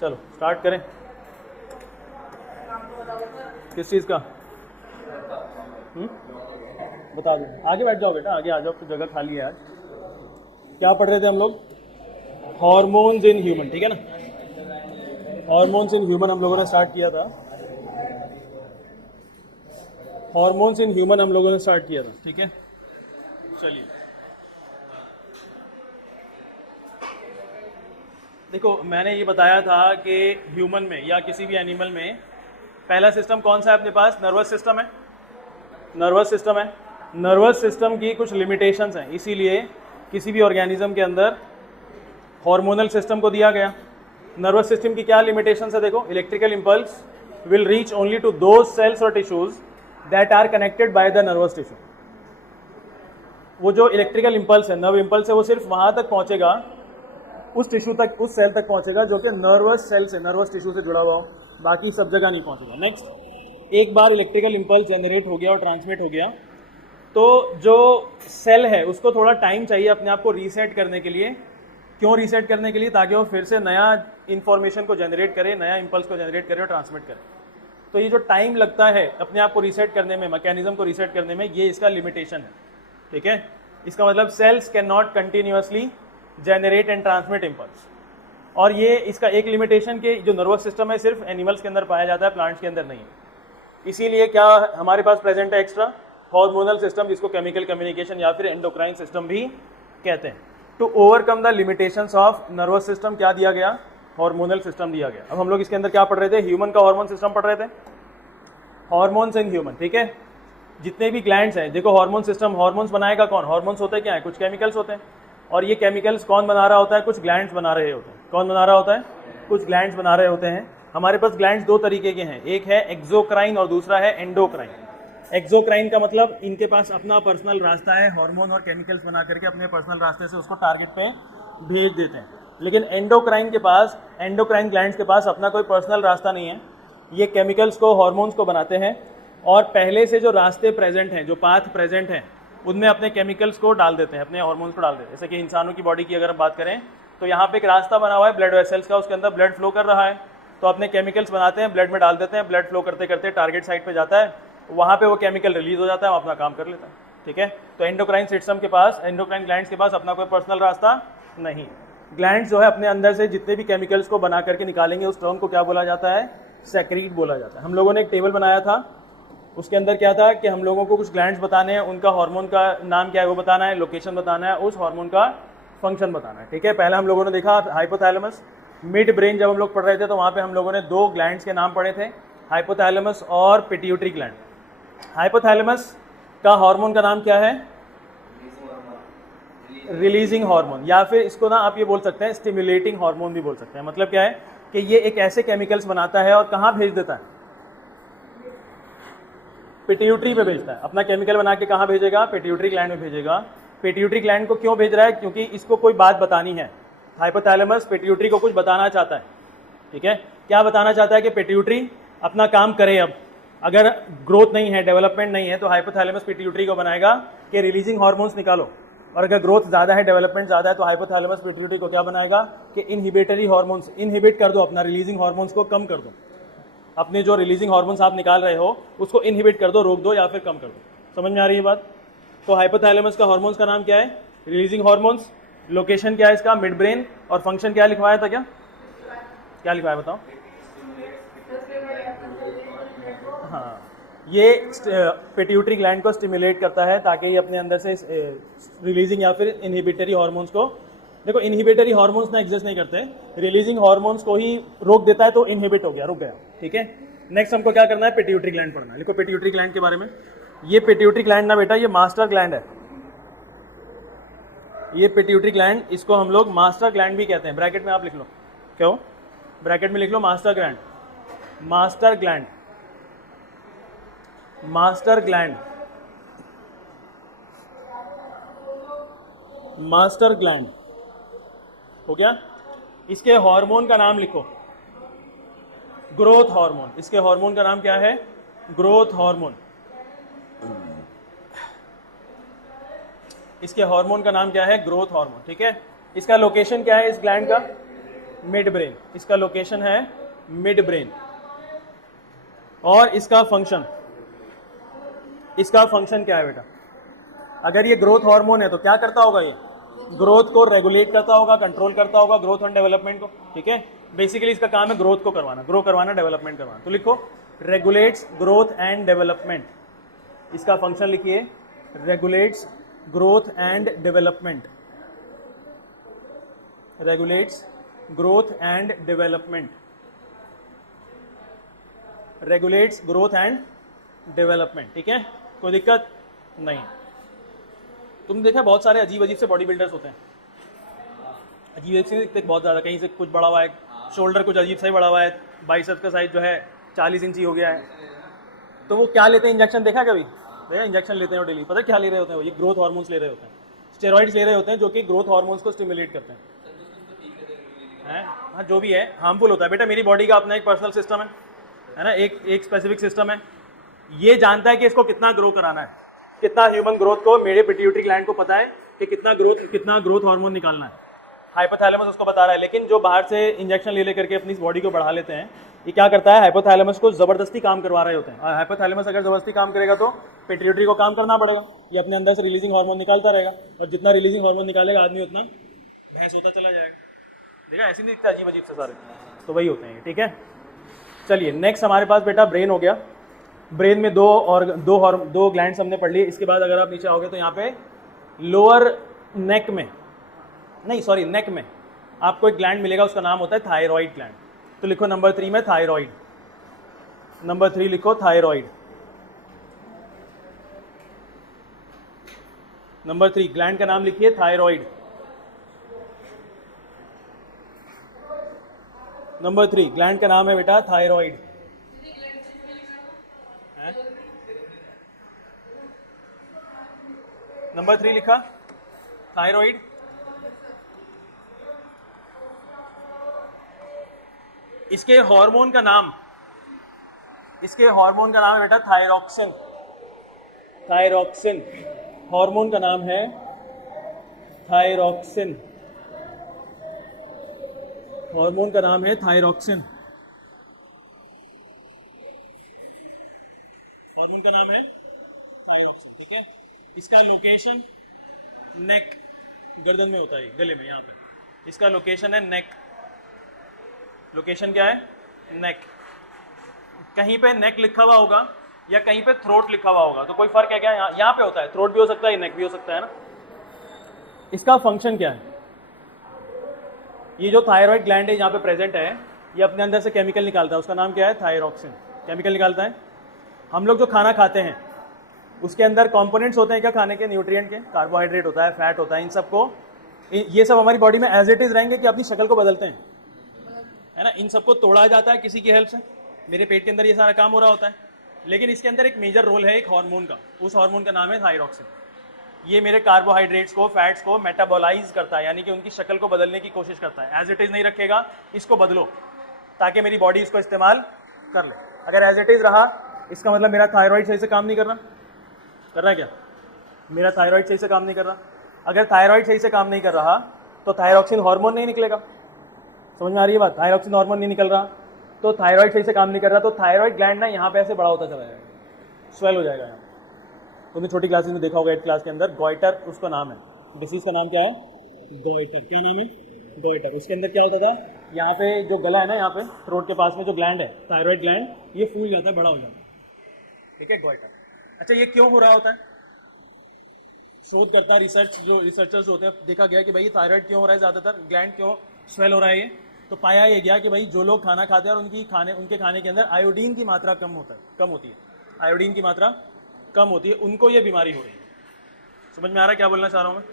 चलो स्टार्ट करें। किस चीज़ का? बता दो। आगे बैठ जाओ बेटा, आगे आ जाओ, तो जगह खाली है आज। क्या पढ़ रहे थे हम लोग? हॉर्मोन्स इन ह्यूमन, ठीक है ना। हॉर्मोन्स इन ह्यूमन हम लोगों ने स्टार्ट किया था। हॉर्मोन्स इन ह्यूमन हम लोगों ने स्टार्ट किया था, ठीक है। चलिए देखो, मैंने ये बताया था कि ह्यूमन में या किसी भी एनिमल में पहला सिस्टम कौन सा है अपने पास? नर्वस सिस्टम है। नर्वस सिस्टम है। नर्वस सिस्टम की कुछ लिमिटेशंस हैं, इसीलिए किसी भी ऑर्गेनिज्म के अंदर हार्मोनल सिस्टम को दिया गया। नर्वस सिस्टम की क्या लिमिटेशंस है? देखो, electrical impulse will reach only to those cells और tissues that are connected by the nervous tissue. वो जो इलेक्ट्रिकल इंपल्स है, नर्व इंपल्स है, वो सिर्फ वहां तक पहुंचेगा, उस टिश्यू तक, उस सेल तक पहुंचेगा जो कि नर्वस सेल से, नर्वस टिश्यू से जुड़ा हुआ हो। बाकी सब जगह नहीं पहुंचेगा। नेक्स्ट, एक बार इलेक्ट्रिकल इंपल्स जनरेट हो गया और ट्रांसमिट हो गया, तो जो सेल है उसको थोड़ा टाइम चाहिए अपने आप को रीसेट करने के लिए। क्यों रीसेट करने के लिए? ताकि वो फिर से नया इंफॉर्मेशन को जनरेट करे, नया इंपल्स को जनरेट करे और ट्रांसमिट करे। तो ये जो टाइम लगता है अपने आप को रीसेट करने में, मैकेनिज्म को रीसेट करने में, ये इसका लिमिटेशन है, ठीक है। इसका मतलब cells can not continuously generate and transmit impulse. और ये इसका एक लिमिटेशन के जो नर्वस सिस्टम है सिर्फ एनिमल्स के अंदर पाया जाता है, प्लांट्स के अंदर नहीं है। इसीलिए क्या हमारे पास प्रेजेंट है? एक्स्ट्रा हार्मोनल सिस्टम, जिसको केमिकल कम्युनिकेशन या फिर एंडोक्राइन सिस्टम भी कहते हैं। To overcome the limitations of nervous system क्या दिया गया? हार्मोनल सिस्टम दिया गया। अब हम लोग इसके अंदर क्या पढ़ रहे थे? ह्यूमन का हार्मोन सिस्टम पढ़ रहे थे, हार्मोन्स इन ह्यूमन, ठीक है। जितने भी ग्लैंड्स हैं, देखो हार्मोन सिस्टम, हार्मोन्स बनाएगा कौन? हार्मोन्स होते क्या है? कुछ केमिकल्स होते हैं, और ये केमिकल्स कौन बना रहा होता है? कुछ ग्लैंड्स बना रहे होते हैं। कौन बना रहा होता है? कुछ ग्लैंड्स बना रहे होते हैं। हमारे पास ग्लैंड्स दो तरीके के हैं, एक है एक्सोक्राइन और दूसरा है एंडोक्राइन। एक्सोक्राइन का मतलब इनके पास अपना पर्सनल रास्ता है, हार्मोन और केमिकल्स बना करके अपने पर्सनल रास्ते से उसको टारगेट पे भेज देते हैं। लेकिन एंडोक्राइन के पास, एंडोक्राइन ग्लैंड्स के पास अपना कोई पर्सनल रास्ता नहीं है। ये केमिकल्स को, हार्मोन्स को बनाते हैं और पहले से जो रास्ते प्रेजेंट हैं, जो पाथ प्रेजेंट हैं, उनमें अपने केमिकल्स को डाल देते हैं, अपने हार्मोन्स को डाल देते हैं। जैसे कि इंसानों की बॉडी की अगर हम बात करें तो यहाँ पे एक रास्ता बना हुआ है ब्लड वेसल्स का, उसके अंदर ब्लड फ्लो कर रहा है, तो अपने केमिकल्स बनाते हैं, ब्लड में डाल देते हैं, ब्लड फ्लो करते करते टारगेट साइट पे जाता है, वहाँ पे वो केमिकल रिलीज हो जाता है, वो अपना काम कर लेता है, ठीक है। तो एंडोक्राइन सिस्टम के पास, एंडोक्राइन ग्लैंड्स के पास अपना कोई पर्सनल रास्ता नहीं। ग्लैंड्स जो है अपने अंदर से जितने भी केमिकल्स को बना करके निकालेंगे, उस टर्म को क्या बोला जाता है? सेक्रीट बोला जाता है। हम लोगों ने एक टेबल बनाया था, उसके अंदर क्या था कि हम लोगों को कुछ ग्लैंड्स बताने हैं, उनका हार्मोन का नाम क्या है वो बताना है, लोकेशन बताना है, उस हार्मोन का फंक्शन बताना है, ठीक है। पहले हम लोगों ने देखा हाइपोथैलेमस, मिड ब्रेन। जब हम लोग पढ़ रहे थे तो वहाँ पे हम लोगों ने दो ग्लैंड्स के नाम पढ़े थे, हाइपोथैलेमस और पिट्यूटरी ग्लैंड। हाइपोथैलेमस का हार्मोन का नाम क्या है? रिलीजिंग हार्मोन, या फिर इसको ना आप ये बोल सकते हैं स्टिमुलेटिंग हार्मोन भी बोल सकते हैं। मतलब क्या है कि ये एक ऐसे केमिकल्स बनाता है और कहाँ भेज देता है? पिट्यूटरी पे भेजता है। अपना केमिकल बना के कहाँ भेजेगा? पिट्यूटरी ग्लैंड में भेजेगा। पिट्यूटरी ग्लैंड को क्यों भेज रहा है? क्योंकि इसको कोई बात बतानी है। हाइपोथैलेमस पिट्यूटरी को कुछ बताना चाहता है, ठीक है। क्या बताना चाहता है? कि पिट्यूटरी अपना काम करे। अब अगर ग्रोथ नहीं है, डेवलपमेंट नहीं है, तो हाइपोथैलेमस पिट्यूटरी को बनाएगा कि रिलीजिंग हार्मोन्स निकालो, और अगर ग्रोथ ज़्यादा है, डेवलपमेंट ज़्यादा है, तो हाइपोथैलेमस पिट्यूटरी को क्या बनाएगा कि इनहिबिटरी हार्मोन्स, इनहिबिट कर दो, अपना रिलीजिंग हार्मोन्स को कम कर दो। अपने जो रिलीजिंग हार्मोन्स आप निकाल रहे हो उसको इनहिबिट कर दो, रोक दो या फिर कम कर दो। समझ में आ रही है बात? तो हाइपोथैलेमस का हार्मोन्स का नाम क्या है? Releasing hormones. लोकेशन क्या है इसका? Mid brain. और फंक्शन क्या लिखवाया था? क्या लिखवाया बताओ? हाँ, ये पिट्यूटरी ग्लैंड को स्टिमुलेट करता है ताकि ये अपने अंदर से रिलीजिंग या फिर इनहिबिटरी हार्मोन्स को, देखो इनहिबिटरी हार्मोन्स ना एग्जिस्ट नहीं करते, रिलीजिंग हार्मोन्स को ही रोक देता है, तो इनहिबिट हो गया, रुक गया, ठीक है। नेक्स्ट हमको क्या करना है? पिट्यूटरी ग्लैंड पढ़ना है। लिखो पिट्यूटरी ग्लैंड के बारे में। ये पिट्यूटरी ग्लैंड ना बेटा, ये मास्टर ग्लैंड है। ये पिट्यूटरी ग्लैंड, इसको हम लोग मास्टर ग्लैंड भी कहते हैं। ब्रैकेट में आप लिख लो, क्यों? ब्रैकेट में लिख लो master gland, master gland, master gland, master gland हो गया। इसके हार्मोन का नाम लिखो, ग्रोथ हार्मोन। इसके हार्मोन का नाम क्या है? Growth hormone. इसके हार्मोन का नाम क्या है? ग्रोथ हार्मोन, ठीक है। इसका लोकेशन क्या है इस ग्लैंड का? मिड ब्रेन, इसका लोकेशन है मिड ब्रेन। और इसका फंक्शन क्या है बेटा? अगर ये ग्रोथ हार्मोन है तो क्या करता होगा? ये ग्रोथ को रेगुलेट करता होगा, कंट्रोल करता होगा, ग्रोथ एंड डेवलपमेंट को। ठीक है, बेसिकली इसका काम है ग्रोथ को करवाना, ग्रो करवाना, डेवलपमेंट करवाना। तो लिखो रेगुलेट्स ग्रोथ एंड डेवलपमेंट। इसका फंक्शन लिखिए regulates growth and development, regulates growth and development, regulates growth and development. ठीक है, कोई दिक्कत नहीं। तुम देखा बहुत सारे अजीब अजीब से बॉडी बिल्डर्स होते हैं, अजीब से दिखते बहुत ज़्यादा, कहीं से कुछ बड़ा हुआ है, शोल्डर कुछ अजीब सा ही बड़ा हुआ है, बाइसेप्स का साइज जो है 40 इंची हो गया है। तो वो क्या लेते हैं? इंजेक्शन देखा कभी? देखा इंजेक्शन लेते हैं वो डेली। पता है क्या ले रहे होते हैं? वो ये ग्रोथ हार्मोन्स ले रहे होते हैं, स्टेरॉइड्स ले रहे होते हैं जो कि ग्रोथ हार्मोन्स को स्टिमुलेट करते हैं। हाँ, जो भी है हार्मफुल होता है बेटा। मेरी बॉडी का अपना एक पर्सनल सिस्टम है ना, एक स्पेसिफिक सिस्टम है। ये जानता है कि इसको कितना ग्रो कराना है, कितना ह्यूमन ग्रोथ को। मेरे पिट्यूटरी ग्लैंड को पता है कि कितना ग्रोथ हार्मोन निकालना है। हाइपोथैलेमस उसको बता रहा है। लेकिन जो बाहर से इंजेक्शन ले लेकर के अपनी बॉडी को बढ़ा लेते हैं, ये क्या करता है? हाइपोथैलेमस को जबरदस्ती काम करवा रहे होते हैं। और हाइपोथैलेमस अगर जबरदस्ती काम करेगा तो पिट्यूटरी को काम करना पड़ेगा। ये अपने अंदर से रिलीजिंग हार्मोन निकालता रहेगा, और जितना रिलीजिंग हार्मोन निकालेगा आदमी उतना भैंस होता चला जाएगा। देखा, ऐसे नहीं दिखता अजीब अजीब से सारे, तो वही होते हैं। ठीक है, चलिए नेक्स्ट हमारे पास बेटा ब्रेन हो गया। ब्रेन में दो ग्लैंड्स हमने पढ़ लिए। इसके बाद अगर आप नीचे आओगे तो यहाँ पे लोअर नेक में, नहीं सॉरी नेक में आपको एक ग्लैंड मिलेगा, उसका नाम होता है थायराइड ग्लैंड। तो लिखो नंबर 3 में थायराइड, नंबर 3 लिखो थायराइड। नंबर 3 ग्लैंड का नाम लिखिए थायराइड। नंबर 3 ग्लैंड का नाम है बेटा थायराइड। नंबर 3 लिखा थायराइड। इसके हार्मोन का नाम है बेटा थायरॉक्सिन। थायरॉक्सिन हार्मोन का नाम है थायरॉक्सिन। हार्मोन का नाम है थायरॉक्सिन। हार्मोन का नाम है थायरॉक्सिन। ठीक है, इसका लोकेशन नेक, गर्दन में होता है, गले में, यहाँ पे इसका लोकेशन है नेक। लोकेशन क्या है? नेक। कहीं पे नेक लिखा हुआ होगा या कहीं पे थ्रोट लिखा हुआ होगा, तो कोई फर्क है क्या? यहाँ पे होता है, थ्रोट भी हो सकता है, नेक भी हो सकता है ना। इसका फंक्शन क्या है? ये जो थायराइड ग्लैंड है यहाँ पे प्रेजेंट है, ये अपने अंदर से केमिकल निकालता है, उसका नाम क्या है? थायरॉक्सिन। केमिकल निकालता है। हम लोग जो खाना खाते हैं उसके अंदर कंपोनेंट्स होते हैं क्या खाने के? न्यूट्रिएंट के, कार्बोहाइड्रेट होता है, फैट होता है। इन सबको, ये सब हमारी बॉडी में एज इट इज रहेंगे कि अपनी शक्ल को बदलते हैं, है ना। इन सबको तोड़ा जाता है किसी की हेल्प से। मेरे पेट के अंदर ये सारा काम हो रहा होता है, लेकिन इसके अंदर एक मेजर रोल है एक हार्मोन का। उस हार्मोन का नाम है थायरॉक्सिन। ये मेरे कार्बोहाइड्रेट्स को, फैट्स को मेटाबोलाइज करता है, यानी कि उनकी शक्ल को बदलने की कोशिश करता है। एज इट इज नहीं रखेगा, इसको बदलो ताकि मेरी बॉडी इसको इस्तेमाल कर ले। अगर एज इट इज रहा, इसका मतलब मेरा थायराइड सही से काम नहीं कर रहा है क्या? मेरा थायराइड सही से काम नहीं कर रहा। अगर थायराइड सही से काम नहीं कर रहा तो थायरॉक्सिन हार्मोन नहीं निकलेगा। समझ में आ रही है बात? थायरॉक्सिन हार्मोन नहीं निकल रहा तो थायराइड सही से काम नहीं कर रहा, तो थायराइड ग्लैंड ना यहाँ पे ऐसे बड़ा होता चला जाएगा, स्वेल हो जाएगा। यहाँ तुमने छोटी क्लासेस में देखा होगा, 8th क्लास के अंदर गॉइटर उसका नाम है। डिसीज का नाम क्या है? गॉइटर। क्या नाम है? गॉइटर। उसके अंदर क्या होता था? यहाँ पे जो गला है ना, यहाँ पे थ्रोट के पास में जो ग्लैंड है, थायराइड ग्लैंड, ये फूल जाता है, बड़ा हो जाता है। ठीक है, गॉइटर। अच्छा, ये क्यों हो रहा होता है? शोध करता है जो रिसर्चर्स होते हैं, देखा गया कि भाई थायराइड क्यों हो रहा है, ज़्यादातर ग्लैंड क्यों स्वेल हो रहा है। ये तो पाया ये गया कि भाई जो लोग खाना खाते हैं और उनके खाने के अंदर आयोडीन की मात्रा कम होती है, आयोडीन की मात्रा कम होती है, उनको ये बीमारी हो रही है। समझ में आ रहा है क्या बोलना चाह रहा हूँ मैं?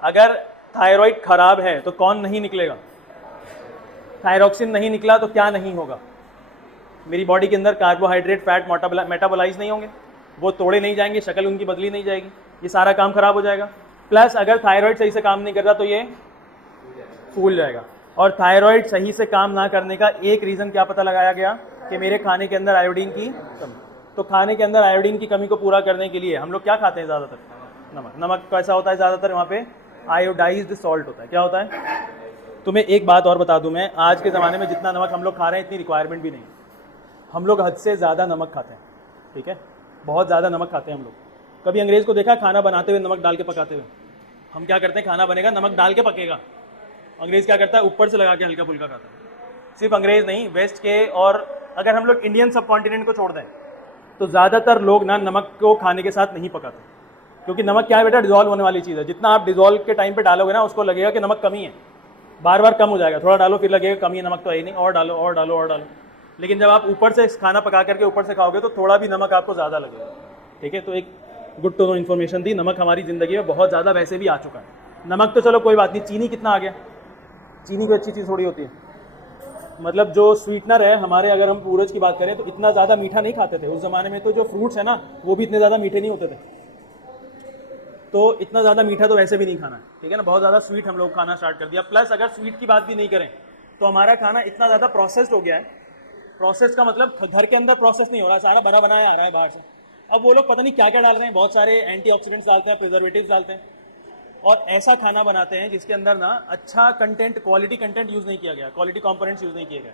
अगर थायराइड खराब है तो कौन नहीं निकलेगा? थायरॉक्सिन नहीं निकला तो क्या नहीं होगा? मेरी बॉडी के अंदर कार्बोहाइड्रेट, फैट मेटाबोलाइज नहीं होंगे, वो तोड़े नहीं जाएंगे, शक्ल उनकी बदली नहीं जाएगी, ये सारा काम खराब हो जाएगा। प्लस अगर थायराइड सही से काम नहीं कर रहा तो ये फूल जाएगा। और थायराइड सही से काम ना करने का एक रीज़न क्या पता लगाया गया कि मेरे खाने के अंदर आयोडीन की कमी। तो खाने के अंदर आयोडीन की कमी को पूरा करने के लिए हम लोग क्या खाते हैं? ज़्यादातर नमक। नमक कैसा होता है? ज़्यादातर वहाँ पे आयोडाइज्ड सॉल्ट होता है। क्या होता है? तुम्हें एक बात और बता दूं मैं, आज के ज़माने में जितना नमक हम लोग खा रहे हैं इतनी रिक्वायरमेंट भी नहीं। हम लोग हद से ज़्यादा नमक खाते हैं, ठीक है, बहुत ज़्यादा नमक खाते हैं हम लोग। कभी अंग्रेज़ को देखा खाना बनाते हुए नमक डाल के पकाते हुए? हम क्या करते हैं, खाना बनेगा नमक डाल के पकेगा। अंग्रेज़ क्या करता है, ऊपर से लगा के हल्का फुल्का खाता है। सिर्फ अंग्रेज़ नहीं, वेस्ट के, और अगर हम लोग इंडियन सब कॉन्टिनेंट को छोड़ दें तो ज़्यादातर लोग ना नमक को खाने के साथ नहीं पकाते, क्योंकि नमक क्या है बेटा, डिजॉल्व होने वाली चीज़ है। जितना आप डिजॉल्व के टाइम पे डालोगे ना, उसको लगेगा कि नमक कमी है, बार बार कम हो जाएगा। थोड़ा डालो फिर लगेगा कमी है, नमक तो है ही नहीं, और डालो और डालो और डालो। लेकिन जब आप ऊपर से खाना पका करके ऊपर से खाओगे तो थोड़ा भी नमक आपको ज़्यादा लगेगा, ठीक है। तो एक गुड टू नो इन्फॉर्मेशन थी, नमक हमारी ज़िंदगी में बहुत ज़्यादा वैसे भी आ चुका है। नमक तो चलो कोई बात नहीं, चीनी कितना आ गया, चीनी कोई अच्छी चीज़ थोड़ी होती है। मतलब जो स्वीटनर है हमारे, अगर हम पूरज की बात करें तो इतना ज़्यादा मीठा नहीं खाते थे उस ज़माने में। तो जो फ्रूट्स है ना वो भी इतने ज़्यादा मीठे नहीं होते थे, तो इतना ज़्यादा मीठा तो वैसे भी नहीं खाना है, ठीक है ना। बहुत ज़्यादा स्वीट हम लोग खाना स्टार्ट कर दिया। प्लस अगर स्वीट की बात भी नहीं करें तो हमारा खाना इतना ज़्यादा प्रोसेस्ड हो गया है। प्रोसेस का मतलब घर के अंदर प्रोसेस नहीं हो रहा है, सारा बना बनाया आ रहा है बाहर से। अब वो लोग पता नहीं क्या क्या डाल रहे हैं, बहुत सारे एंटीऑक्सीडेंट्स डालते हैं, प्रिजर्वेटिव्स डालते हैं, और ऐसा खाना बनाते हैं जिसके अंदर ना अच्छा कंटेंट, क्वालिटी कंटेंट यूज़ नहीं किया गया, क्वालिटी कंपोनेंट्स यूज़ नहीं किए गए।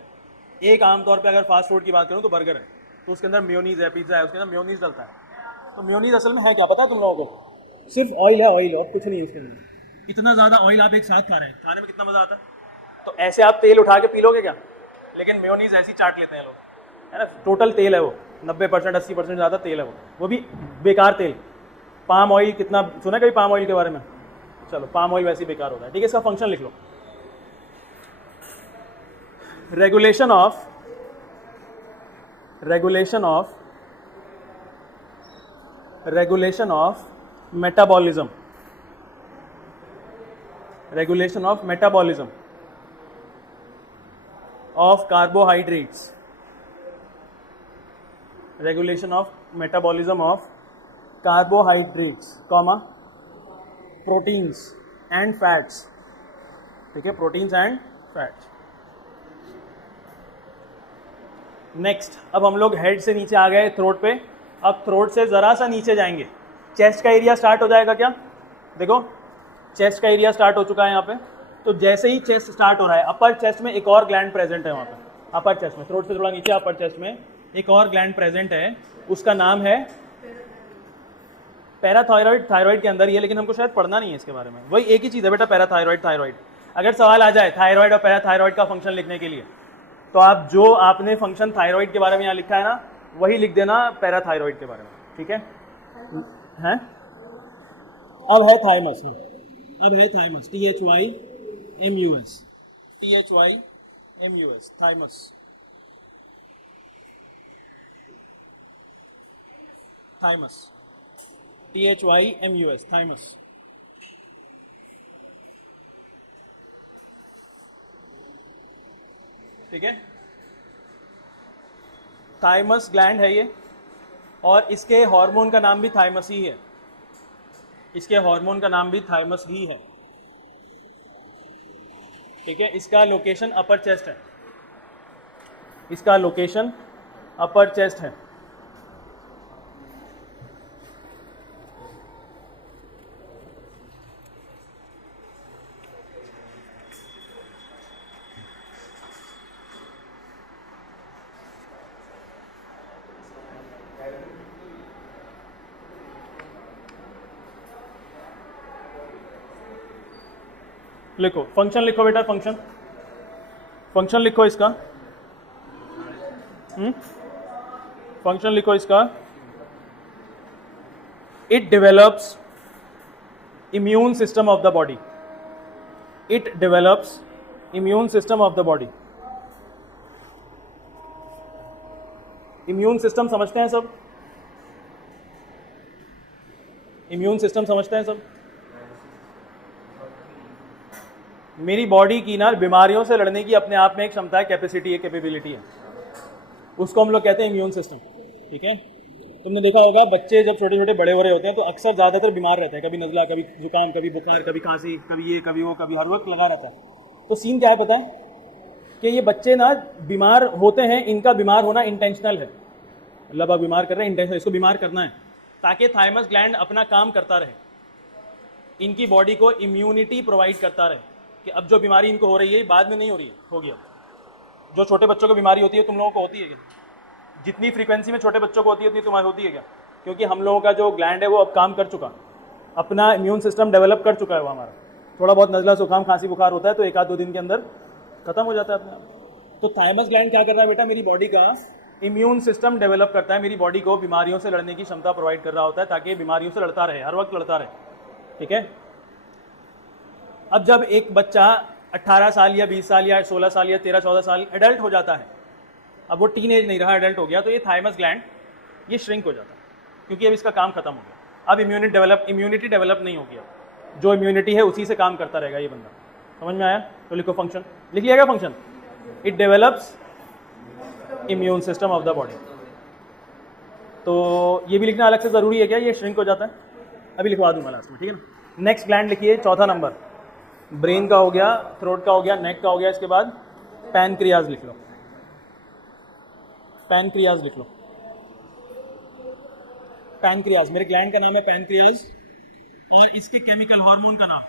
एक आमतौर पे अगर फास्ट फूड की बात करूँ तो बर्गर है, तो उसके अंदर मेयोनीज है, पिज्ज़ा है, उसके अंदर मेयोनीज डलता है। तो मेयोनीज असल में है क्या पता है तुम लोगों को? सिर्फ ऑयल है, ऑयल, और कुछ नहीं है उसके अंदर। इतना ज़्यादा ऑयल आप एक साथ खा रहे हैं, खाने में कितना मज़ा आता है। तो ऐसे आप तेल उठा के पी लोगे क्या? लेकिन मेयोनीज ऐसी चाट लेते हैं लोग, है ना। टोटल तेल है वो, 90% 80% ज़्यादा तेल है वो भी बेकार तेल। पाम ऑयल कितना सुना कभी पाम ऑयल के बारे में? चलो, पाम ऑयल वैसे ही बेकार होता है, ठीक है। इसका फंक्शन लिख लो, regulation of metabolism, regulation of metabolism of carbohydrates, regulation of metabolism of carbohydrates, comma proteins and fats, ठीक है, प्रोटीन्स एंड फैट्स। नेक्स्ट, अब हम लोग हेड से नीचे आ गए थ्रोट पे। अब थ्रोट से जरा सा नीचे जाएंगे, चेस्ट का एरिया स्टार्ट हो जाएगा क्या? देखो, चेस्ट का एरिया स्टार्ट हो चुका है यहाँ पे। तो जैसे ही चेस्ट स्टार्ट हो रहा है, अपर चेस्ट में एक और ग्लैंड प्रेजेंट है वहाँ पे। अपर चेस्ट में, थ्रोट से थोड़ा नीचे अपर चेस्ट में एक और ग्लैंड प्रेजेंट है, उसका नाम है पैराथायरॉइड। थायराइड के अंदर ही है, लेकिन हमको शायद पढ़ना नहीं है इसके बारे में। वही एक ही चीज़ है बेटा, पैराथायरॉइड, थायराइड। अगर सवाल आ जाए थायराइड और पैराथायरॉइड का फंक्शन लिखने के लिए, तो आप जो आपने फंक्शन थायराइड के बारे में यहाँ लिखा है ना, वही लिख देना पैराथायरॉइड के बारे में, ठीक है। हैं? अब है थाइमस, अब है thymus, THYMUS, THYMUS, thymus, thymus, THYMUS, thymus. ठीक है, थाइमस ग्लैंड है ये, और इसके हार्मोन का नाम भी थाइमस ही है। इसके हार्मोन का नाम भी थाइमस ही है, ठीक है। इसका लोकेशन अपर चेस्ट है, इसका लोकेशन अपर चेस्ट है। लिखो फंक्शन, लिखो बेटा फंक्शन, फंक्शन लिखो इसका, फंक्शन लिखो इसका। It develops immune system of the body, it develops immune system of the body. Immune system समझते हैं सब? इम्यून सिस्टम समझते हैं सब? मेरी बॉडी की ना बीमारियों से लड़ने की अपने आप में एक क्षमता है, कैपेसिटी है, कैपेबिलिटी है, उसको हम लोग कहते हैं इम्यून सिस्टम, ठीक है। तुमने देखा होगा बच्चे जब छोटे छोटे बड़े हो रहे होते हैं तो अक्सर ज़्यादातर बीमार रहते हैं, कभी नज़ला, कभी जुकाम, कभी बुखार, कभी खांसी, कभी ये कभी वो, कभी हर वक्त लगा रहता है। तो सीन क्या है पता है कि ये बच्चे ना बीमार होते हैं, इनका बीमार होना इंटेंशनल है, अल्लाह पाक बीमार कर रहे हैं इंटेंशनल, इसको बीमार करना है ताकि थाइमस ग्लैंड अपना काम करता रहे, इनकी बॉडी को इम्यूनिटी प्रोवाइड करता रहे। कि अब जो बीमारी इनको हो रही है बाद में नहीं हो रही है, हो गया। जो छोटे बच्चों को बीमारी होती है तुम लोगों को होती है क्या? जितनी फ्रीक्वेंसी में छोटे बच्चों को होती है उतनी तुम्हारी होती है क्या? क्योंकि हम लोगों का जो ग्लैंड है वो अब काम कर चुका, अपना इम्यून सिस्टम डेवलप कर चुका है वो हमारा। थोड़ा बहुत नज़ला जुकाम खांसी बुखार होता है तो 1 आध 2 दिन के अंदर खत्म हो जाता है अपने आप। तो थाइमस ग्लैंड क्या कर रहा है बेटा, मेरी बॉडी का इम्यून सिस्टम डेवलप करता है, मेरी बॉडी को बीमारियों से लड़ने की क्षमता प्रोवाइड कर रहा होता है ताकि बीमारियों से लड़ता रहे, हर वक्त लड़ता रहे, ठीक है। अब जब एक बच्चा 18 साल या 20 साल या 16 साल या 13-14 साल एडल्ट हो जाता है, अब वो टीन एज नहीं रहा, एडल्ट हो गया, तो ये थाइमस ग्लैंड ये श्रिंक हो जाता है क्योंकि अब इसका काम खत्म हो गया। अब इम्यूनिटी डेवलप नहीं होगी, अब जो इम्यूनिटी है उसी से काम करता रहेगा ये बंदा। समझ में आया? तो लिखो फंक्शन, लिख लिया क्या function? It develops immune system of the body. तो ये भी लिखना अलग से ज़रूरी है क्या? ये श्रिंक हो जाता है, अभी लिखवा दूंगा लास्ट में, ठीक है ना। नेक्स्ट ग्लैंड लिखिए, चौथा नंबर, ब्रेन का हो गया, थ्रोट का हो गया, नेक का हो गया, इसके बाद पैनक्रियाज लिख लो, पैनक्रियाज लिख लो। पैनक्रियाज, मेरे ग्लैंड का नाम है पैनक्रियाज और इसके केमिकल हार्मोन का नाम,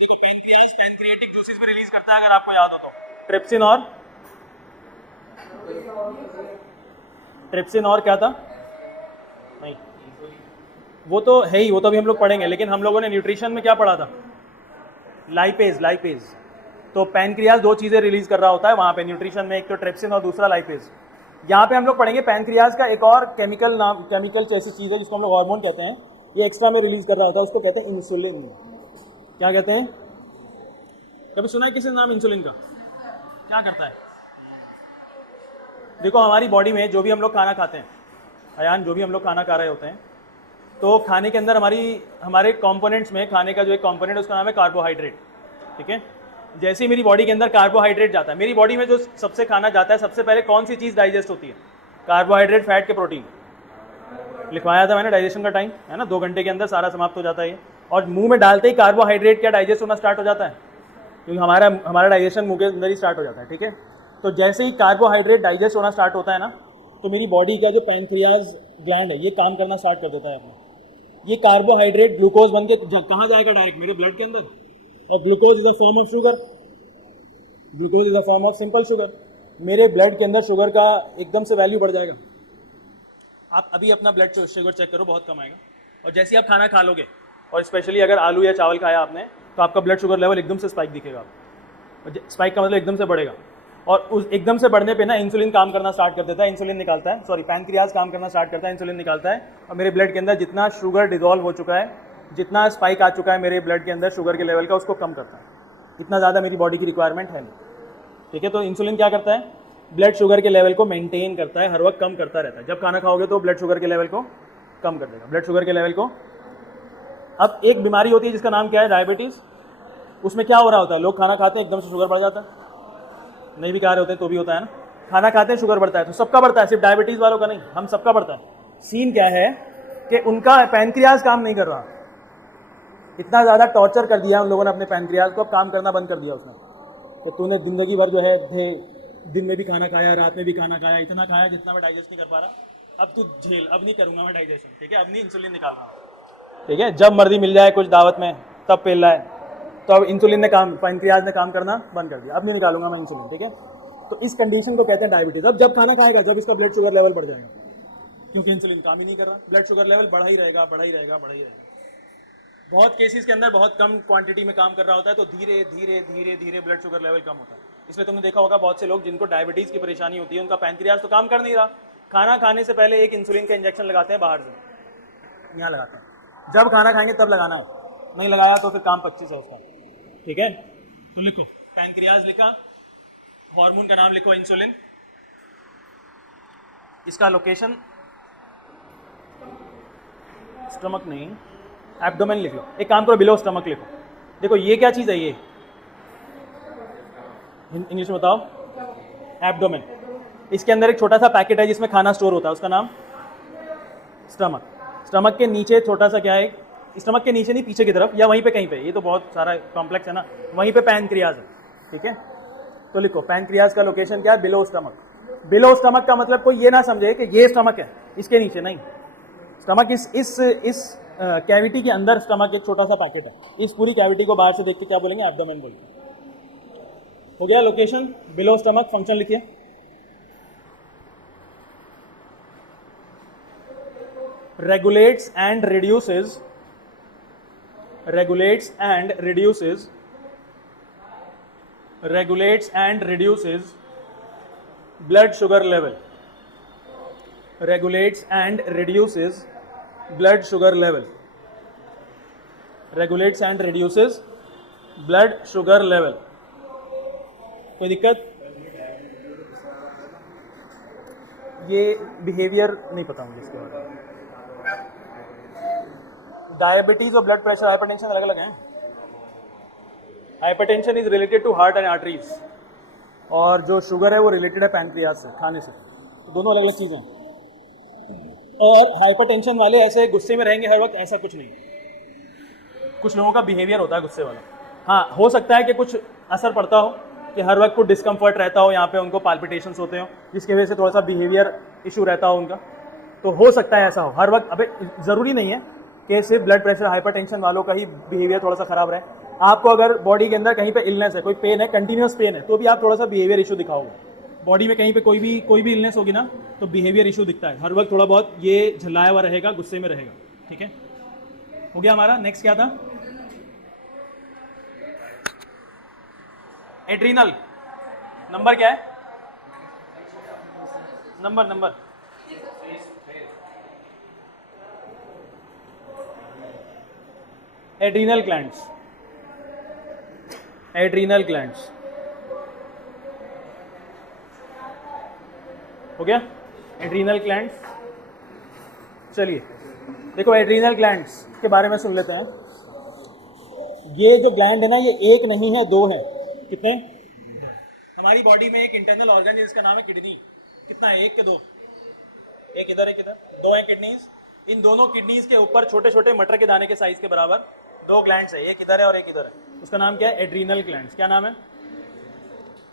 देखो पैनक्रियाज पैनक्रियाटिक जूसेस में रिलीज करता है, अगर आपको याद हो तो ट्रिप्सिन और क्या था? नहीं, वो तो है ही, वो तो अभी हम लोग पढ़ेंगे, लेकिन हम लोगों ने न्यूट्रिशन में क्या पढ़ा था? Lipase, lipase. तो पैनक्रियाज 2 चीज़ें रिलीज कर रहा होता है वहाँ पे न्यूट्रिशन में, एक तो ट्रिप्सिन और दूसरा लाइपेज। यहाँ पे हम लोग पढ़ेंगे पैनक्रियाज का एक और केमिकल नाम, केमिकल ऐसी चीज़ है जिसको हम लोग हार्मोन कहते हैं, ये एक्स्ट्रा में रिलीज कर रहा होता है, उसको कहते हैं इंसुलिन। क्या कहते हैं? कभी सुना है किसी ने नाम इंसुलिन का? क्या करता है? देखो हमारी बॉडी में जो भी हम लोग खाना खाते हैं, अयान, जो भी हम लोग खाना खा रहे होते हैं, तो खाने के अंदर हमारे कंपोनेंट्स में खाने का जो एक कंपोनेंट है उसका नाम है कार्बोहाइड्रेट, ठीक है। जैसे ही मेरी बॉडी के अंदर कार्बोहाइड्रेट जाता है, मेरी बॉडी में जो सबसे खाना जाता है सबसे पहले कौन सी चीज़ डाइजेस्ट होती है? कार्बोहाइड्रेट, फैट के प्रोटीन। लिखवाया था मैंने डाइजेशन का टाइम, है ना, 2 घंटे के अंदर सारा समाप्त हो जाता है ये। और मुंह में डालते ही कार्बोहाइड्रेट क्या डाइजेस्ट होना स्टार्ट हो जाता है, क्योंकि हमारा डाइजेशन मुंह के अंदर ही स्टार्ट हो जाता है, ठीक है। तो जैसे ही कार्बोहाइड्रेट डाइजेस्ट होना स्टार्ट होता है ना, तो मेरी बॉडी का जो पैनक्रियाज ग्लैंड है ये काम करना स्टार्ट कर देता है अपना। ये कार्बोहाइड्रेट ग्लूकोज बन के कहाँ जाएगा? डायरेक्ट मेरे ब्लड के अंदर। और glucose is a form of sugar, glucose is a form of simple sugar. मेरे ब्लड के अंदर शुगर का एकदम से वैल्यू बढ़ जाएगा। आप अभी अपना ब्लड शुगर चेक करो, बहुत कम आएगा। और जैसे ही आप खाना खा लोगे, और स्पेशली अगर आलू या चावल खाया आपने, तो आपका ब्लड शुगर लेवल एकदम से स्पाइक दिखेगा। और स्पाइक का मतलब एकदम से बढ़ेगा, और उस एकदम से बढ़ने पे ना इंसुलिन काम करना स्टार्ट कर देता है, इंसुलिन निकालता है, सॉरी पैनक्रियाज काम करना स्टार्ट करता है, इंसुलिन निकालता है। और मेरे ब्लड के अंदर जितना शुगर डिजोल्व हो चुका है, जितना स्पाइक आ चुका है मेरे ब्लड के अंदर शुगर के लेवल का, उसको कम करता है। इतना ज़्यादा मेरी बॉडी की रिक्वायरमेंट है नहीं, ठीक है। तो इंसुलिन क्या करता है? ब्लड शुगर के लेवल को मेंटेन करता है, हर वक्त कम करता रहता है। जब खाना खाओगे तो ब्लड शुगर के लेवल को कम कर देगा, ब्लड शुगर के लेवल को। अब एक बीमारी होती है जिसका नाम क्या है? डायबिटीज़। उसमें क्या हो रहा होता है? लोग खाना खाते हैं एकदम से शुगर बढ़ जाता है, नहीं भी खा रहे होते तो भी होता है ना, खाना खाते हैं शुगर बढ़ता है। तो सबका बढ़ता है, सिर्फ डायबिटीज़ वालों का नहीं, हम सबका बढ़ता है। सीन क्या है कि उनका पैनक्रियाज काम नहीं कर रहा, इतना ज़्यादा टॉर्चर कर दिया उन लोगों ने अपने पैनक्रियाज को, अब काम करना बंद कर दिया उसने। तो तूने जिंदगी भर जो है दिन में भी खाना खाया, रात में भी खाना खाया, इतना खाया जितना मैं डाइजेस्ट नहीं कर पा रहा, अब तू झेल, अब नहीं करूँगा मैं डाइजेशन, ठीक है, अब नहीं इंसुलिन निकाल रहा हूँ, ठीक है। जब मर्जी मिल जाए कुछ दावत में तब पेल रहा है, तो अब इंसुलिन ने काम, पैनक्रियाज ने काम करना बंद कर दिया, अब नहीं निकालूंगा मैं इंसुलिन, ठीक है। तो इस कंडीशन को कहते हैं डायबिटीज़। अब जब खाना खाएगा, जब इसका ब्लड शुगर लेवल बढ़ जाएगा, क्योंकि इंसुलिन काम ही नहीं कर रहा, ब्लड शुगर लेवल बढ़ा ही रहेगा, बढ़ा ही रहेगा, बढ़ा ही रहेगा। बहुत केसेस के अंदर बहुत कम क्वांटिटी में काम कर रहा होता है, तो धीरे धीरे धीरे धीरे ब्लड शुगर लेवल कम होता है। इसलिए तुमने देखा होगा बहुत से लोग जिनको डायबिटीज़ की परेशानी होती है, उनका पैनक्रियाज तो काम कर नहीं रहा, खाना खाने से पहले एक इंसुलिन का इंजेक्शन लगाते हैं बाहर से, यहाँ लगाते हैं, जब खाना खाएंगे तब लगाना है, नहीं लगाया तो फिर काम 25 है उसका, ठीक है। तो लिखो पैनक्रियाज लिखा, हार्मोन का नाम लिखो इंसुलिन, इसका लोकेशन स्टमक नहीं, एब्डोमेन लिख लो। एक काम करो, बिलो स्टमक लिखो। देखो ये क्या चीज़ है, ये इंग्लिश में बताओ, एब्डोमेन। इसके अंदर एक छोटा सा पैकेट है जिसमें खाना स्टोर होता है, उसका नाम स्टमक। स्टमक के नीचे छोटा सा क्या है, स्टमक के नीचे नहीं, पीछे की तरफ या वहीं पे कहीं पे, ये तो बहुत सारा कॉम्प्लेक्स है ना, वहीं पे पैनक्रियाज है, ठीक है। तो लिखो पैनक्रियाज का लोकेशन क्या है? Below stomach. बिलो स्टमक का मतलब कोई ये ना समझे कि ये स्टमक है इसके नीचे, नहीं, स्टमक इस कैविटी के अंदर स्टमक एक छोटा सा पैकेट है, इस पूरी कैविटी को बाहर से देख के क्या बोलेंगे, एब्डोमेन बोलेंगे। हो गया लोकेशन बिलो स्टमक, फंक्शन लिखिए। regulates and reduces regulates and reduces regulates and reduces blood sugar level, regulates and reduces blood sugar level, regulates and reduces blood sugar level। कोई दिक्कत? ये बिहेवियर नहीं पता मुझे इसके बारे में। डायबिटीज और ब्लड प्रेशर, हाइपरटेंशन अलग अलग हैं। Hypertension is related to heart and arteries, और जो शुगर है वो रिलेटेड है पैनक्रियाज से, खाने से। तो दोनों अलग अलग चीज़ें हैं। और हाइपरटेंशन वाले ऐसे गुस्से में रहेंगे हर वक्त, ऐसा कुछ नहीं। कुछ लोगों का बिहेवियर होता है गुस्से वाला। हाँ, हो सकता है कि कुछ असर पड़ता हो, कि हर वक्त कुछ डिस्कम्फर्ट रहता हो, यहाँ पे उनको पाल्पिटेशंस होते हो, जिसकी वजह से थोड़ा सा बिहेवियर इशू रहता हो उनका। तो हो सकता है ऐसा हो हर वक्त। अबे ज़रूरी नहीं है कि सिर्फ ब्लड प्रेशर हाइपरटेंशन वालों का ही बिहेवियर थोड़ा सा खराब रहे। आपको अगर बॉडी के अंदर कहीं पे इलनेस है, कोई पेन है, कंटिन्यूस पेन है, तो भी आप थोड़ा सा बिहेवियर इशू दिखाओगे। बॉडी में कहीं पे कोई भी इलनेस होगी ना, तो बिहेवियर इशू दिखता है हर वक्त, थोड़ा बहुत ये झल्लाया हुआ रहेगा, गुस्से में रहेगा। ठीक है, हो गया हमारा। नेक्स्ट क्या था? एड्रीनल। नंबर क्या है? Number adrenal glands, adrenal glands. हो गया एड्रीनल ग्लैंड्स। चलिए देखो, एड्रीनल ग्लैंड्स के बारे में सुन लेते हैं। ये जो ग्लैंड है ना, ये एक नहीं है, दो है। कितने? हमारी बॉडी में एक इंटरनल ऑर्गन है जिसका नाम है किडनी। कितना है? एक के दो? एक इधर एक इधर, दो है किडनीज। इन दोनों किडनीज के ऊपर छोटे छोटे मटर के दाने के साइज के बराबर दो ग्लैंड्स है, एक इधर है और एक इधर है। उसका नाम क्या है? Adrenal glands. क्या नाम है?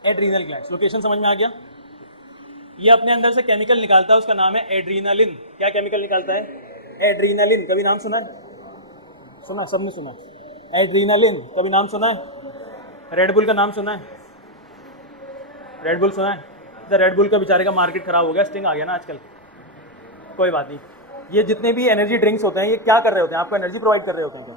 Adrenal glands. लोकेशन समझ में आ गया? ये अपने अंदर से केमिकल निकालता है, उसका नाम है एड्रीनलिन। क्या केमिकल निकालता है? एड्रीनलिन। कभी नाम सुना है? सुना? सबने सुना? एड्रीनलिन कभी नाम सुना है? रेडबुल का नाम सुना है? रेडबुल सुना है? रेडबुल का बेचारे का मार्केट खराब हो गया, स्टिंग आ गया ना आजकल। कोई बात नहीं। ये जितने भी एनर्जी ड्रिंक्स होते हैं, ये क्या कर रहे होते हैं? आपको एनर्जी प्रोवाइड कर रहे होते हैं क्या?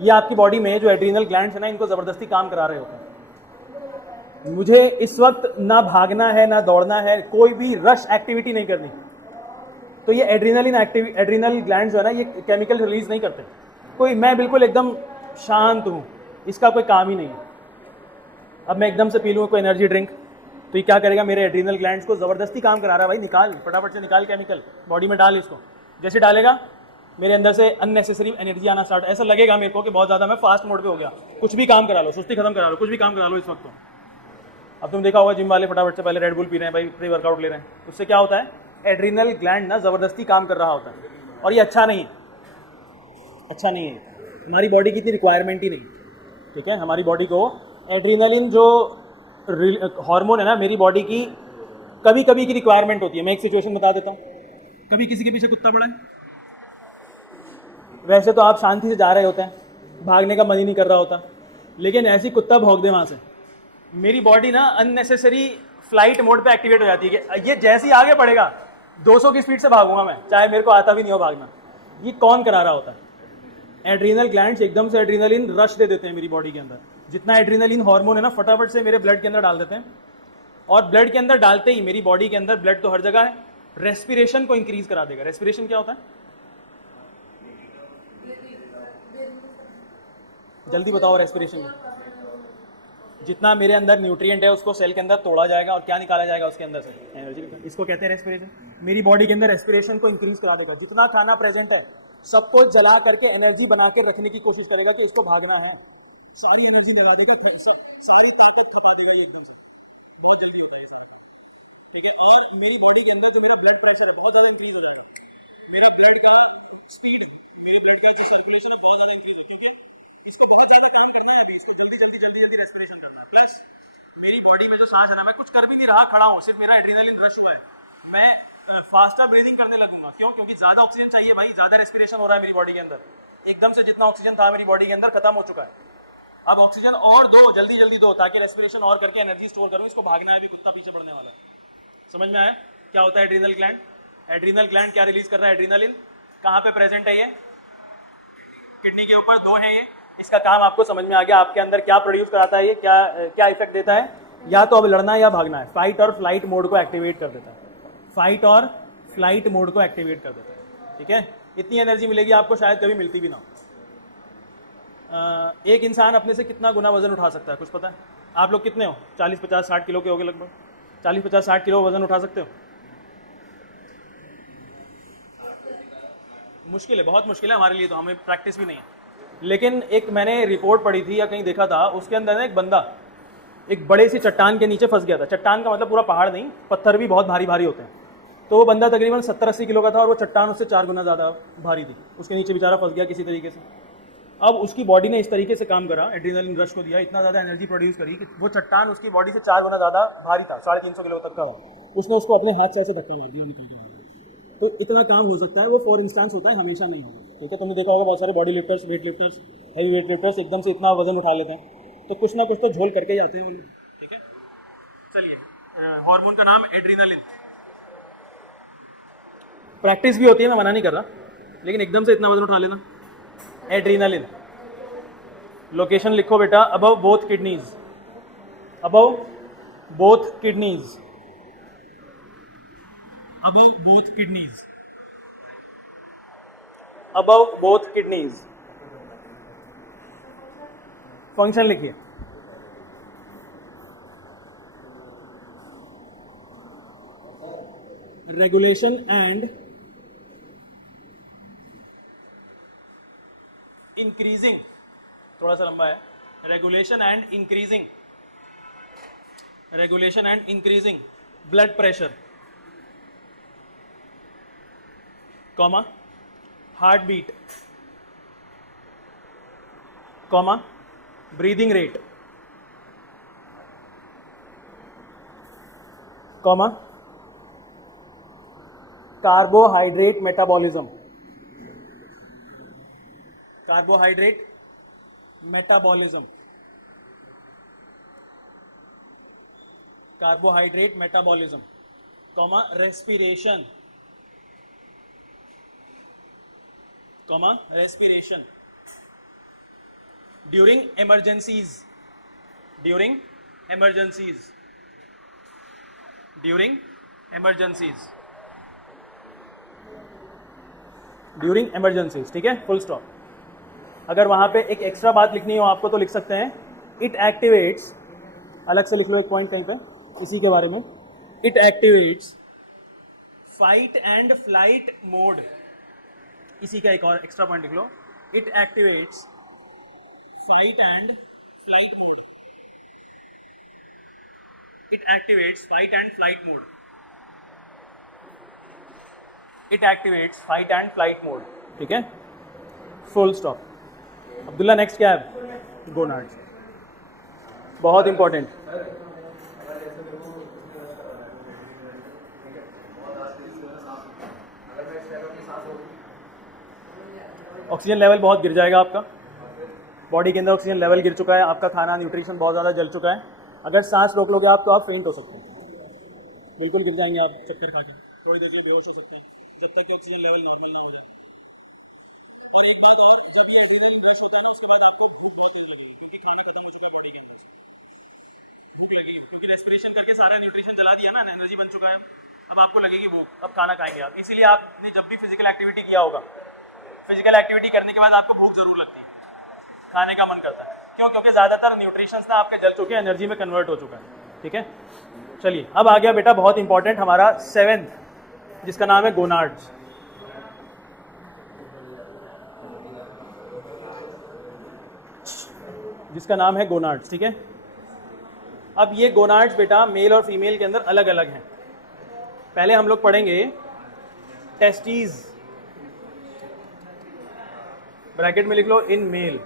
ये आपकी बॉडी में जो एड्रीनल ग्लैंड्स है ना, इनको जबरदस्ती काम करा रहे होते हैं। मुझे इस वक्त ना भागना है ना दौड़ना है, कोई भी रश एक्टिविटी नहीं करनी, तो ये एड्रीनल ग्लैंड्स जो है ना, ये केमिकल रिलीज नहीं करते। कोई मैं बिल्कुल एकदम शांत हूँ, इसका कोई काम ही नहीं है। अब मैं एकदम से पी लूँ कोई एनर्जी ड्रिंक, तो ये क्या करेगा? मेरे एड्रीनल ग्लैंड्स को जबरदस्ती काम करा रहा है। भाई निकाल, फटाफट से निकाल केमिकल, बॉडी में डाल इसको। जैसे डालेगा मेरे अंदर से अननेसेसरी एनर्जी आना स्टार्ट, ऐसा लगेगा मेरे को कि बहुत ज़्यादा मैं फास्ट मोड पे हो गया। कुछ भी काम करा लो, सुस्ती खत्म करा लो, कुछ भी काम करा लो इस वक्त। तो अब तुम देखा होगा जिम वाले फटाफट से पहले रेड बुल पी रहे हैं भाई, प्री वर्कआउट ले रहे हैं। उससे क्या होता है? एड्रीनल ग्लैंड ना जबरदस्ती काम कर रहा होता है, और ये अच्छा नहीं है। अच्छा नहीं है, हमारी बॉडी की इतनी रिक्वायरमेंट ही नहीं। ठीक है, हमारी बॉडी को एड्रीनलिन जो हार्मोन है ना, मेरी बॉडी की कभी कभी की रिक्वायरमेंट होती है। मैं एक सिचुएशन बता देता हूँ। कभी किसी के पीछे कुत्ता पड़ा है, वैसे तो आप शांति से जा रहे होते हैं, भागने का मन ही नहीं कर रहा होता, लेकिन ऐसे ही कुत्ता भौंक दे वहाँ से, मेरी बॉडी ना अननेसेसरी फ्लाइट मोड पे एक्टिवेट हो जाती है कि ये जैसे ही आगे बढ़ेगा 200 की स्पीड से भागूंगा मैं, चाहे मेरे को आता भी नहीं हो भागना। ये कौन करा रहा होता है? एड्रीनल ग्लैंड्स एकदम से एड्रीनलिन रश दे देते हैं मेरी बॉडी के अंदर। जितना एड्रीनलिन हार्मोन है ना, फटाफट से मेरे ब्लड के अंदर डाल देते हैं, और ब्लड के अंदर डालते ही मेरी बॉडी के अंदर, ब्लड तो हर जगह है, रेस्पिरेशन को इंक्रीज करा देगा। रेस्पिरेशन क्या होता है? जल्दी बताओ रेस्पिरेशन में। जितना मेरे अंदर न्यूट्रिएंट है उसको सेल के अंदर तोड़ा जाएगा, और क्या निकाला जाएगा उसके अंदर से? एनर्जी। इसको कहते हैं रेस्पिरेशन। मेरी बॉडी के अंदर रेस्पिरेशन को इंक्रीज करा देगा। जितना खाना प्रेजेंट है सबको जला करके एनर्जी बना के रखने की कोशिश करेगा कि इसको भागना है, सारी एनर्जी लगा देगा, सारी ताकत खपा देगा ये एकदम से, बहुत जल्दी होता है। ठीक है, और मेरी बॉडी के अंदर जो मेरा ब्लड प्रेशर है बहुत ज़्यादा इंक्रीज हो जाएगा। मेरी ब्लड की स्पीड, मेरे ब्लड की सर्कुलेशन बहुत ज़्यादा इंक्रीज हो जाएगी। इसके अंदर जल्दी ध्यान करते हैं, इसको जल्दी रेस्पिरेशन करना। बस मेरी बॉडी में जो सांस है ना, मैं कुछ कर भी नहीं रहा, खड़ा हूँ, सिर्फ मेरा एड्रीनलिन रश हुआ है, मैं फास्टर ब्रीदिंग करने लगूंगा। क्यों? क्योंकि ज्यादा ऑक्सीजन चाहिए भाई, ज्यादा रेस्पिरेशन हो रहा है मेरी बॉडी के अंदर। एकदम से जितना ऑक्सीजन था मेरी बॉडी के अंदर खत्म हो चुका है। अब ऑक्सीजन और दो, जल्दी जल्दी दो, ताकि रेस्पिरेशन और करके एनर्जी स्टोर करूं। इसको भागना है भी, कुत्ता पीछे पड़ने वाला है। समझ में आया क्या होता है एड्रीनल ग्लैंड? एड्रीनल ग्लैंड क्या रिलीज कर रहा है? एड्रीनलिन। कहाँ पे प्रेजेंट है ये? किडनी के ऊपर दो है ये। इसका काम आपको समझ में आ गया। आपके अंदर क्या प्रोड्यूस कराता है ये, क्या क्या इफेक्ट देता है? या तो अब लड़ना है या भागना है। फाइट और फ्लाइट मोड को एक्टिवेट कर देता है। फाइट और फ्लाइट मोड को एक्टिवेट कर देता है। ठीक है, इतनी एनर्जी मिलेगी आपको, शायद कभी मिलती भी ना हो। एक इंसान अपने से कितना गुना वजन उठा सकता है, कुछ पता है? आप लोग कितने हो? 40, 50, 60 किलो के होगे लगभग। 40, 50, 60 किलो वजन उठा सकते हो? मुश्किल है, बहुत मुश्किल है हमारे लिए, तो हमें प्रैक्टिस भी नहीं है। लेकिन एक मैंने रिपोर्ट पढ़ी थी या कहीं देखा था, उसके अंदर ना एक बंदा एक बड़े सी चट्टान के नीचे फंस गया था। चट्टान का मतलब पूरा पहाड़ नहीं, पत्थर भी बहुत भारी भारी होते हैं। तो वो बंदा तकरीबन 70-80 किलो का था और वो चट्टान उससे 4 गुना ज़्यादा भारी थी। उसके नीचे बेचारा फंस गया किसी तरीके से। अब उसकी बॉडी ने इस तरीके से काम करा, एड्रीनलिन रश को दिया, इतना ज़्यादा एनर्जी प्रोड्यूस करी कि वो चट्टान उसकी बॉडी से 4 गुना ज़्यादा भारी था, 350 किलो तक का हुआ। उसने उसको अपने हाथ से ऐसे धक्का मार दिया, निकल गया। तो इतना काम हो सकता है, वो फॉर इंस्टांस होता है, हमेशा नहीं होगा। ठीक है, तुमने देखा होगा बहुत सारे body lifters, weight lifters, heavy weight lifters एकदम से इतना वजन उठा लेते हैं, तो कुछ ना कुछ तो झोल करके ही आते हैं वो लोग। ठीक है, चलिए, हार्मोन का नाम एड्रीनलिन। प्रैक्टिस भी होती है, मैं मना नहीं कर रहा, लेकिन एकदम से इतना वजन उठा लेना। एड्रीनलिन, लोकेशन लिखो बेटा, above both kidneys, above both kidneys, above both kidneys, above both kidneys। Function लिखिए, रेगुलेशन एंड इंक्रीजिंग, थोड़ा सा लंबा है, regulation and increasing, regulation and increasing blood pressure, comma heart beat, comma breathing rate, comma carbohydrate metabolism, carbohydrate metabolism, carbohydrate metabolism, comma respiration, comma respiration during emergencies, during emergencies, during emergencies, during emergencies। ठीक है, full stop. अगर वहां पे एक extra बात लिखनी हो आपको तो लिख सकते हैं, इट एक्टिवेट्स, अलग से लिख लो एक पॉइंट कहीं पे इसी के बारे में, it activates fight and flight mode. इसी का एक और एक्स्ट्रा पॉइंट लिख लो, it activates fight and flight mode, it activates fight and flight mode, it activates fight and flight mode. ठीक है, फुल स्टॉप। अब्दुल्ला, नेक्स्ट क्या है? गोनाड्स, बहुत इंपॉर्टेंट। ऑक्सीजन लेवल बहुत गिर जाएगा आपका, बॉडी के अंदर ऑक्सीजन लेवल गिर चुका है, आपका खाना न्यूट्रिशन बहुत ज़्यादा जल चुका है। अगर सांस रोक लोगे आप तो आप फेंट हो सकते हैं, बिल्कुल गिर जाएंगे आप चक्कर खा के, थोड़ी देर में बेहोश हो सकते हैं जब तक कि ऑक्सीजन लेवल नॉर्मल ना हो जाए। और एक बात और, जब ये एड्रेनलिन बर्स्ट होता है ना, उसके बाद आपको भूख बहुत ही लगेगी, क्योंकि खाना खत्म हो चुका है बॉडी का, भूख लगेगी, क्योंकि रेस्पिरेशन करके सारा न्यूट्रिशन जला दिया ना, एनर्जी बन चुका है। अब आपको लगेगी भूख, अब खाना खाएंगे आप। इसीलिए आपने जब भी फिजिकल एक्टिविटी किया होगा, फिजिकल एक्टिविटी करने के बाद आपको भूख जरूर लगती है, खाने का मन करता है। क्यों? क्योंकि ज्यादातर न्यूट्रिशंस ना आपके जल चुके हैं, एनर्जी में कन्वर्ट हो चुका है। ठीक है, चलिए अब आ गया बेटा बहुत इंपॉर्टेंट हमारा 7th, जिसका नाम है गोनाड्स। जिसका नाम है गोनाड्स। ठीक है, अब ये गोनाड्स बेटा मेल और फीमेल के अंदर अलग अलग हैं। पहले हम लोग पढ़ेंगे टेस्टीज, ब्रैकेट में लिख लो in male,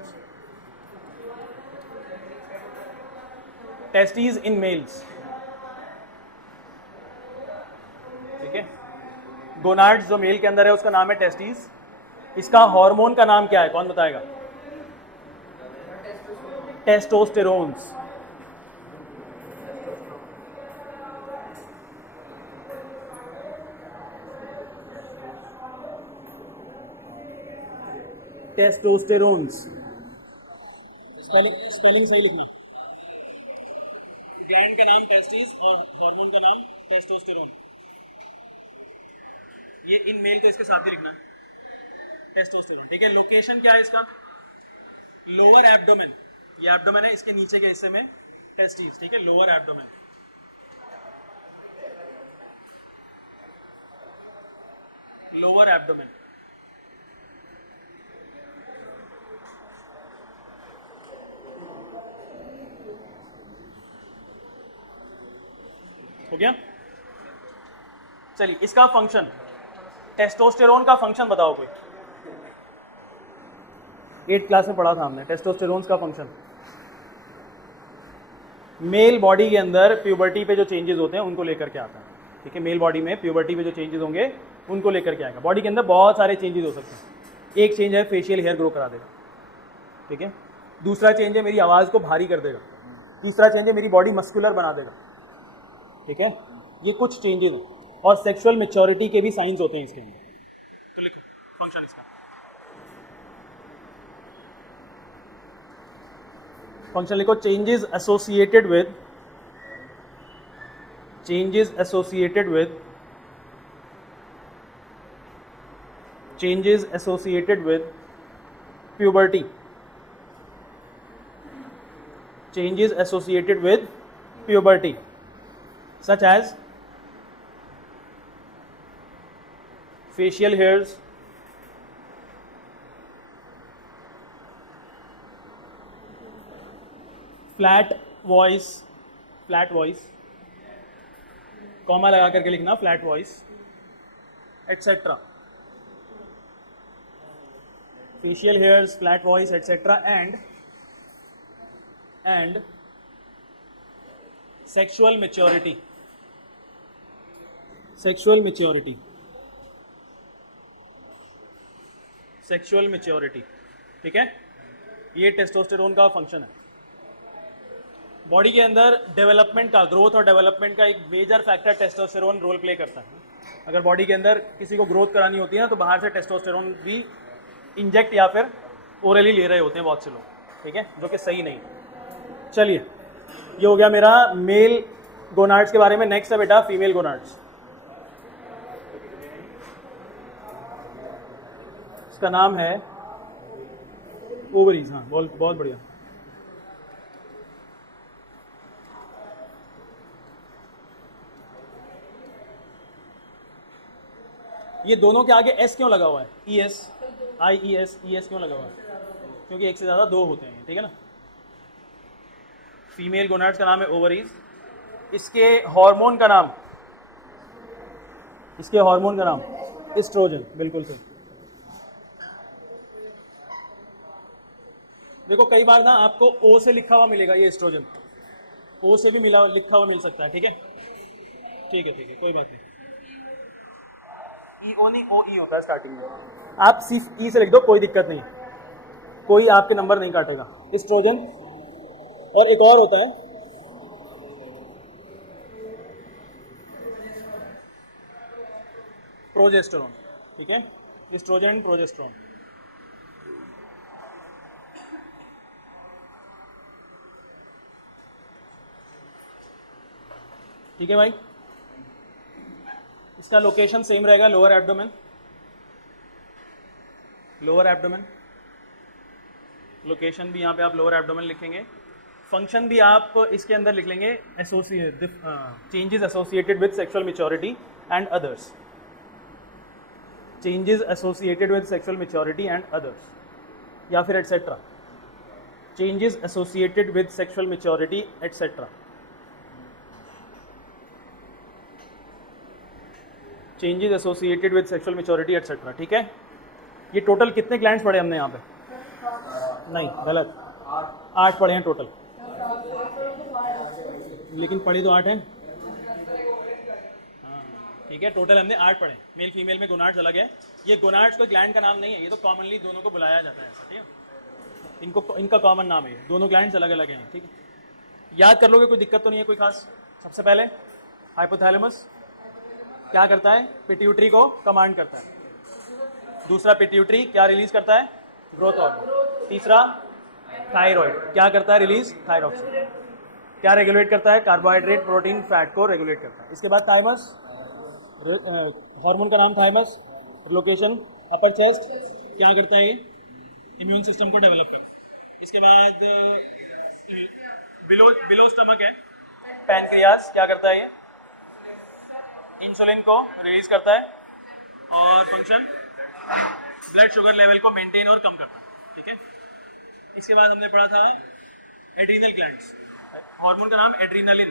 testes in males. ठीक है, गोनाड्स जो मेल के अंदर है उसका नाम है टेस्टिस। इसका हार्मोन का नाम क्या है, कौन बताएगा? टेस्टोस्टेरोन्स। टेस्टोस्टेरोन्स, स्पेलिंग सही लिखना। ग्लैंड का नाम टेस्टिस और हार्मोन का नाम टेस्टोस्टेरोन। ये इन मेल तो इसके साथ ही लिखना है, टेस्टोस्टेरोन। ठीक है, लोकेशन क्या है इसका? लोअर एब्डोमेन, ये एब्डोमेन है, इसके नीचे के हिस्से में टेस्टिस। ठीक है, लोअर एब्डोमेन। Lower abdomen. हो गया? चलिए, इसका फंक्शन, टेस्टोस्टेरोन का फंक्शन बताओ कोई। 8th क्लास में पढ़ा था हमने टेस्टोस्टेरोन का फंक्शन। मेल बॉडी के अंदर प्यूबर्टी पे जो चेंजेस होते हैं उनको लेकर के आता है। ठीक है, मेल बॉडी में प्यूबर्टी पे जो चेंजेस होंगे उनको लेकर के आएगा। बॉडी के अंदर बहुत सारे चेंजेस हो सकते हैं। एक चेंज है फेशियल हेयर ग्रो करा देगा। ठीक है, दूसरा चेंज है मेरी आवाज़ को भारी कर देगा। तीसरा चेंज है मेरी बॉडी मस्कुलर बना देगा। ठीक है, ये कुछ चेंजेस हैं और सेक्सुअल मैच्योरिटी के भी साइंस होते हैं इसके अंदर। तो लिखो फंक्शन इसका। फंक्शन लिखो, changes associated with, changes associated with, changes associated with puberty, changes associated with puberty such as facial hairs, flat voice, comma लगा करके लिखना, flat voice, etcetera. Facial hairs, flat voice, etcetera and sexual maturity. Sexual maturity, sexual maturity. ठीक है, ये testosterone का function है। Body के अंदर डेवलपमेंट का, ग्रोथ और डेवलपमेंट का एक major factor testosterone role play करता है। अगर बॉडी के अंदर किसी को ग्रोथ करानी होती है ना, तो बाहर से टेस्टोस्टेरोन भी इंजेक्ट या फिर ओरली ले रहे होते हैं बहुत से लोग। ठीक है, जो कि सही नहीं। चलिए, ये हो गया मेरा मेल गोनाड्स के बारे में। नेक्स्ट है बेटा फीमेल गोनाड्स। इसका नाम है ओवरीज। हाँ, बहुत बढ़िया। ये दोनों के आगे एस क्यों लगा हुआ है? ES, IES क्यों लगा हुआ है? क्योंकि एक से ज़्यादा दो होते हैं। ठीक है ना। फीमेल गोनाड्स का नाम है ओवरीज। इसके हार्मोन का नाम, एस्ट्रोजन। बिल्कुल सही। देखो, कई बार ना आपको O से लिखा हुआ मिलेगा, ये एस्ट्रोजन। O से भी लिखा हुआ मिल सकता है। ठीक है, कोई बात नहीं। E ओनली OE होता है स्टार्टिंग में। आप सिर्फ E से लिख दो, कोई दिक्कत नहीं, कोई आपके नंबर नहीं काटेगा। एस्ट्रोजन। और एक और होता है प्रोजेस्टेरोन। ठीक है, एस्ट्रोजन, प्रोजेस्टेरोन। ठीक है भाई, इसका लोकेशन सेम रहेगा, लोअर एब्डोमेन। लोकेशन भी यहाँ पे आप लोअर एब्डोमेन लिखेंगे। फंक्शन भी आप इसके अंदर लिख लेंगे, changes associated with sexual maturity and others. Changes associated with sexual maturity and others, या फिर etcetera. Changes associated with sexual maturity etcetera. Changes associated with sexual maturity etcetera. ठीक है, ये टोटल कितने ग्लैंड्स पढ़े हमने यहाँ पे? नहीं, गलत, 8 पढ़े हैं टोटल, लेकिन पढ़े तो 8 हैं। ठीक है, टोटल हमने 8 पढ़े। मेल फीमेल में गोनाड्स अलग है। ये गोनाड्स कोई ग्लैंड का नाम नहीं है, ये तो कॉमनली दोनों को बुलाया जाता है ऐसा, ठीक है। इनका कॉमन नाम है, दोनों ग्लैंड्स अलग अलग हैं, ठीक है। याद कर लोगे, कोई दिक्कत तो नहीं है कोई खास। सबसे पहले हाइपोथैलेमस क्या करता है, पिट्यूटरी को कमांड करता है। दूसरा, पिट्यूटरी क्या रिलीज करता है, ग्रोथ हार्मोन। तीसरा, थायराइड क्या करता है, रिलीज थायरॉक्सिन। क्या रेगुलेट करता है, कार्बोहाइड्रेट प्रोटीन फैट को रेगुलेट करता है। इसके बाद थाइमस, हार्मोन का नाम थाइमस, लोकेशन अपर चेस्ट, क्या करता है ये, इम्यून सिस्टम को डेवलप करता है। इसके बाद बिलो स्टमक है, पैनक्रियास क्या करता है ये, इंसुलिन को रिलीज करता है और फंक्शन ब्लड शुगर लेवल को मेंटेन और कम करता है, ठीक है। इसके बाद हमने पढ़ा था एड्रीनल ग्लैंड्स, हार्मोन का नाम एड्रीनलिन,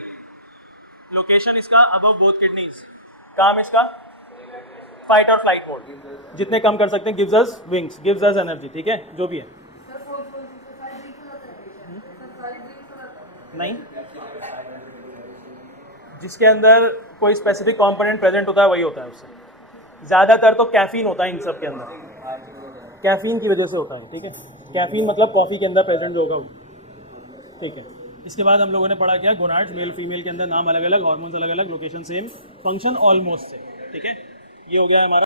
लोकेशन इसका अबव बोथ किडनीज, काम इसका फाइट और फ्लाइट मोड, जितने कम कर सकते हैं, gives us wings, gives us energy, ठीक है, जो भी है। नहीं, जिसके अंदर कोई स्पेसिफिक कंपोनेंट प्रेजेंट होता है वही होता है उससे। ज़्यादातर तो कैफीन होता है इन सब के अंदर, कैफीन की वजह से होता है, ठीक है। कैफीन मतलब कॉफ़ी के अंदर प्रेजेंट होगा वो, ठीक है। इसके बाद हम लोगों ने पढ़ा क्या, गोनाड्स मेल फीमेल के अंदर नाम अलग अलग, हार्मोन्स अलग अलग, location same, function almost same, ठीक है। ये हो गया हमारा